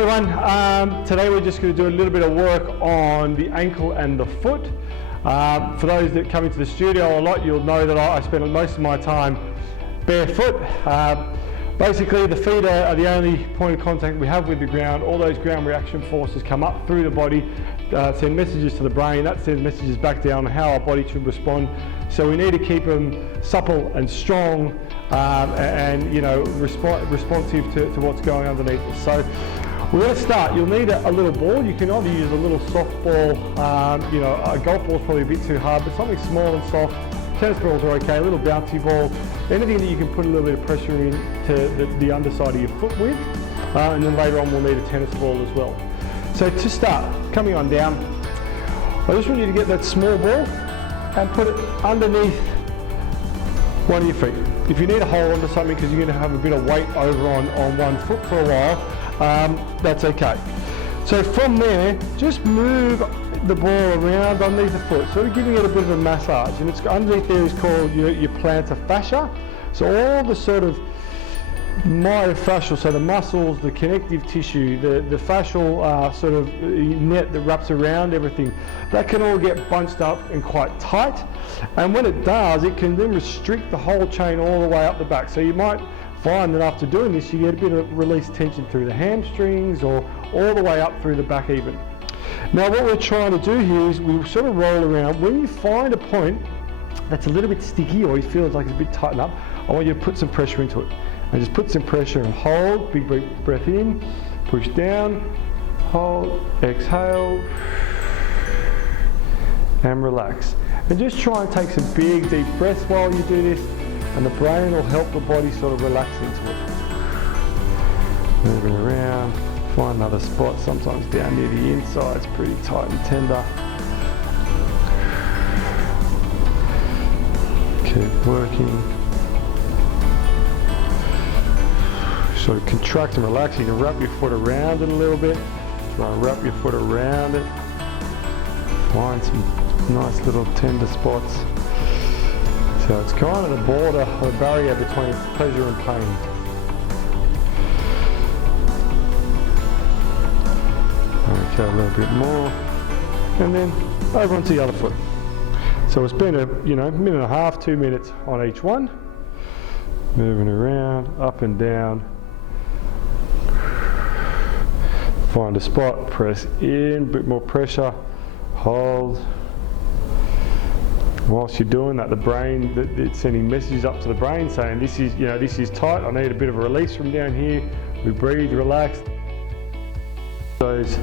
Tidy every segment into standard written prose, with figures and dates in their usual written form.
everyone, today we're just going to do a little bit of work on the ankle and the foot. For those that come into the studio a lot, you'll know that I spend most of my time barefoot. Basically the feet are the only point of contact we have with the ground. All those ground reaction forces come up through the body, send messages to the brain, that sends messages back down on how our body should respond. So we need to keep them supple and strong and responsive to what's going underneath us. So we're going to start. You'll need a little ball. You can either use a little soft ball, a golf ball is probably a bit too hard, but something small and soft. Tennis balls are okay, a little bouncy ball, anything that you can put a little bit of pressure into the underside of your foot with, and then later on we'll need a tennis ball as well. So to start, coming on down, I just want you to get that small ball and put it underneath one of your feet. If you need a hold onto something because you're going to have a bit of weight over on one foot for a while, that's okay. So from there, just move the ball around underneath the foot, sort of giving it a bit of a massage. And it's underneath there is called your plantar fascia. So all the sort of myofascial, so the muscles, the connective tissue, the fascial sort of net that wraps around everything, that can all get bunched up and quite tight. And when it does, it can then restrict the whole chain all the way up the back. So you might find that after doing this, you get a bit of released tension through the hamstrings or all the way up through the back even. Now what we're trying to do here is we sort of roll around. When you find a point that's a little bit sticky or you feel like it's a bit tightened up, I want you to put some pressure into it. And just put some pressure and hold, big breath in, push down, hold, exhale, and relax. And just try and take some big deep breaths while you do this, and the brain will help the body sort of relax into it. Moving around, find another spot, sometimes down near the inside, it's pretty tight and tender. Keep working. Sort of contract and relax. You can wrap your foot around it a little bit. Try and wrap your foot around it. Find some nice little tender spots. So it's kind of the border or the barrier between pleasure and pain. Okay, a little bit more. And then over onto the other foot. So we'll spend a minute and a half, 2 minutes on each one. Moving around, up and down. Find a spot, press in, a bit more pressure, hold. Whilst you're doing that, the brain, it's sending messages up to the brain saying this is tight, I need a bit of a release from down here. We breathe, relax. Those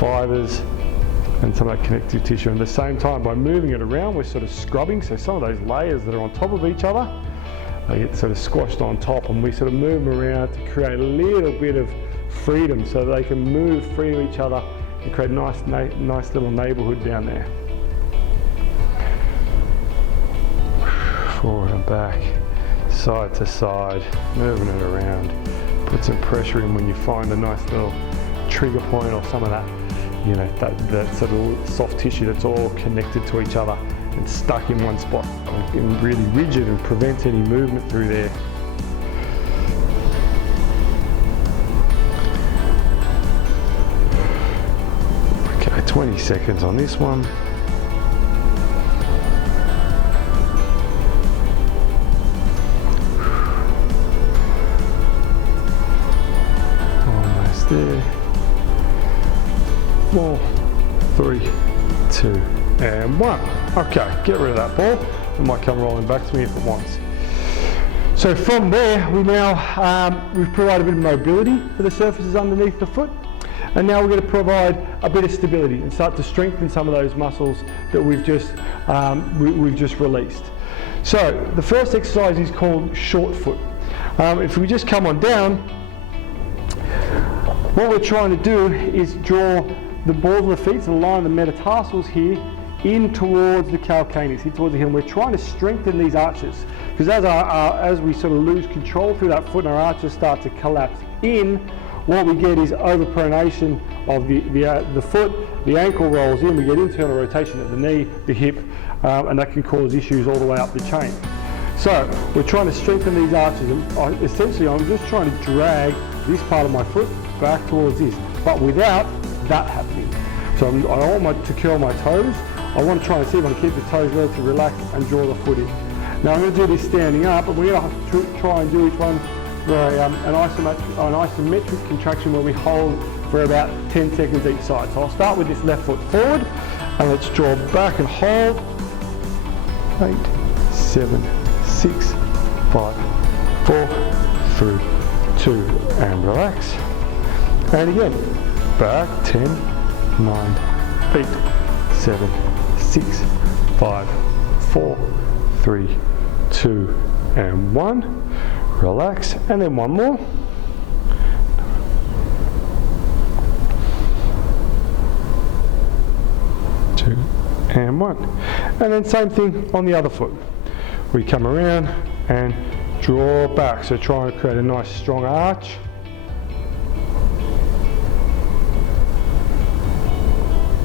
fibers and some of that connective tissue. And at the same time, by moving it around, we're sort of scrubbing, so some of those layers that are on top of each other, they get sort of squashed on top, and we sort of move them around to create a little bit of freedom so they can move free to each other and create a nice little neighborhood down there. Forward and back, side to side, moving it around. Put some pressure in when you find a nice little trigger point or some of that, that sort of soft tissue that's all connected to each other and stuck in one spot and really rigid and prevents any movement through there. Okay, 20 seconds on this one. Almost there. 4, 3, 2, and 1. Okay, get rid of that ball. It might come rolling back to me if it wants. So from there, we've provided a bit of mobility for the surfaces underneath the foot. And now we're going to provide a bit of stability and start to strengthen some of those muscles that we've just released. So the first exercise is called short foot. If we just come on down, what we're trying to do is draw the balls of the feet, so the line of the metatarsals here, in towards the calcaneus, in towards the heel. And we're trying to strengthen these arches, because as we sort of lose control through that foot and our arches start to collapse in, what we get is overpronation of the foot, the ankle rolls in, we get internal rotation at the knee, the hip, and that can cause issues all the way up the chain. So we're trying to strengthen these arches, and essentially I'm just trying to drag this part of my foot back towards this. but without that happening. So I want to curl my toes. I want to try and see if I can keep the toes relatively relaxed and draw the foot in. Now I'm going to do this standing up, but we're going to have to try and do each one for an isometric contraction where we hold for about 10 seconds each side. So I'll start with this left foot forward, and let's draw back and hold. 8, 7, 6, 5, 4, 3, 2, and relax. And again, back, 10, 9, 8, 7, 6, 5, 4, 3, 2, and 1. Relax, and then one more. 2, and 1. And then same thing on the other foot. We come around and draw back. So try and create a nice strong arch.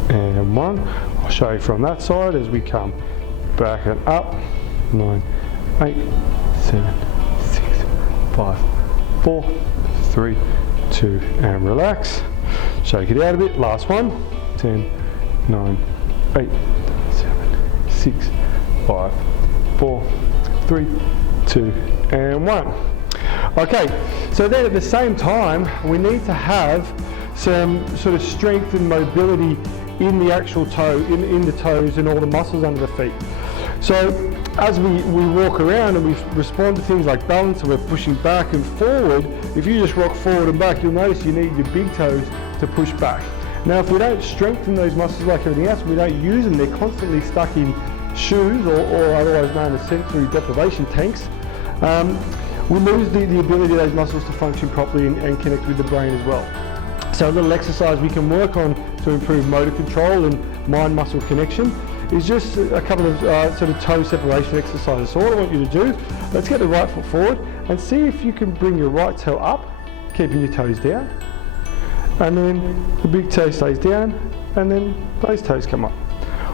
And 1. I'll show you from that side as we come back and up. 9, 8, 7, 6, 5, 4, 3, 2, and relax. Shake it out a bit. Last one. 10, 9, 8, 7, 6, 5, 4, 3, 2, and 1. Okay, so then at the same time, we need to have some sort of strength and mobility in the actual toe, in the toes and all the muscles under the feet. So as we walk around and we respond to things like balance and we're pushing back and forward, if you just rock forward and back, you'll notice you need your big toes to push back. Now if we don't strengthen those muscles like everything else, we don't use them, they're constantly stuck in shoes or otherwise known as sensory deprivation tanks, we lose the ability of those muscles to function properly and connect with the brain as well. So a little exercise we can work on to improve motor control and mind-muscle connection is just a couple of sort of toe separation exercises. So what I want you to do, let's get the right foot forward and see if you can bring your right toe up, keeping your toes down. And then the big toe stays down, and then those toes come up.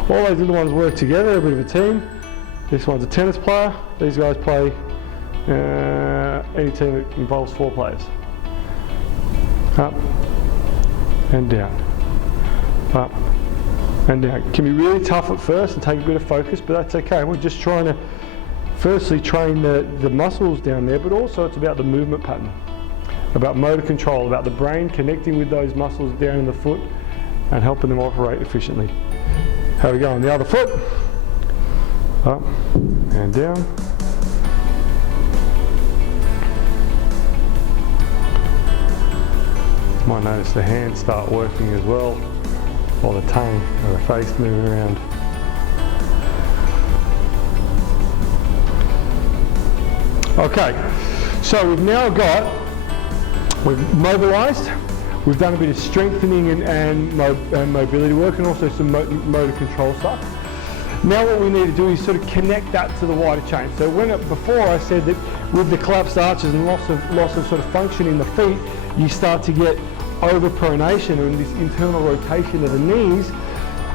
All those little ones work together, a bit of a team. This one's a tennis player. These guys play any team that involves 4 players. Up and down. Up and down. It can be really tough at first and take a bit of focus, but that's okay. We're just trying to firstly train the muscles down there, but also it's about the movement pattern, about motor control, about the brain connecting with those muscles down in the foot and helping them operate efficiently. How we go on the other foot? Up and down. You might notice the hands start working as well, or the tongue or the face moving around. Okay, so we've mobilized, we've done a bit of strengthening and mobility work, and also some motor control stuff. Now what we need to do is sort of connect that to the wider chain. So before I said that with the collapsed arches and loss of sort of function in the feet, you start to get overpronation and this internal rotation of the knees.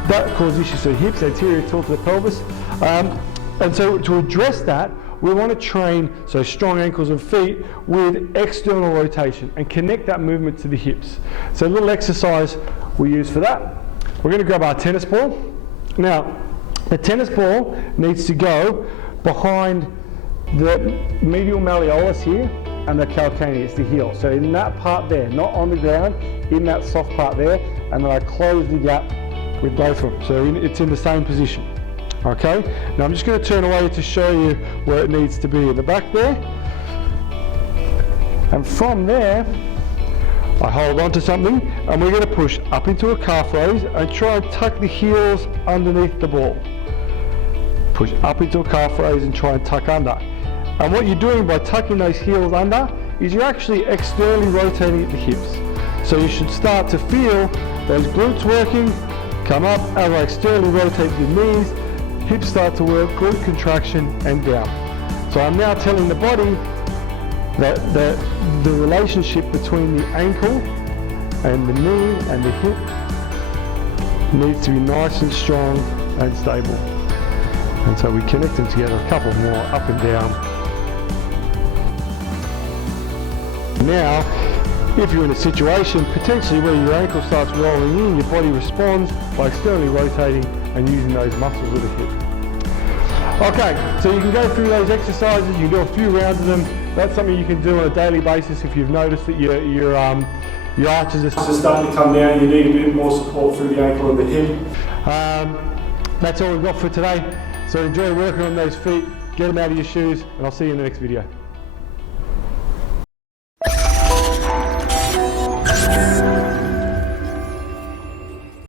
That causes issues to the hips, anterior tilt to the pelvis. And so to address that, we want to train strong ankles and feet with external rotation and connect that movement to the hips. So a little exercise we use for that. We're going to grab our tennis ball. Now, the tennis ball needs to go behind the medial malleolus here and the calcaneus, the heel. So in that part there, not on the ground, in that soft part there, and then I close the gap with both of them. So it's in the same position. Okay, now I'm just going to turn away to show you where it needs to be in the back there. And from there, I hold on to something and we're going to push up into a calf raise and try and tuck the heels underneath the ball. Push up into a calf raise and try and tuck under. And what you're doing by tucking those heels under is you're actually externally rotating at the hips. So you should start to feel those glutes working, come up as I externally rotate your knees, hips start to work, glute contraction and down. So I'm now telling the body that the relationship between the ankle and the knee and the hip needs to be nice and strong and stable. And so we connect them together, a couple more, up and down. Now, If you're in a situation potentially where your ankle starts rolling in, your body responds by externally rotating and using those muscles of the hip. Okay, so you can go through those exercises, you can do a few rounds of them. That's something you can do on a daily basis if you've noticed that your arches are starting to come down, you need a bit more support through the ankle and the hip. That's all we've got for today. So enjoy working on those feet, get them out of your shoes, and I'll see you in the next video.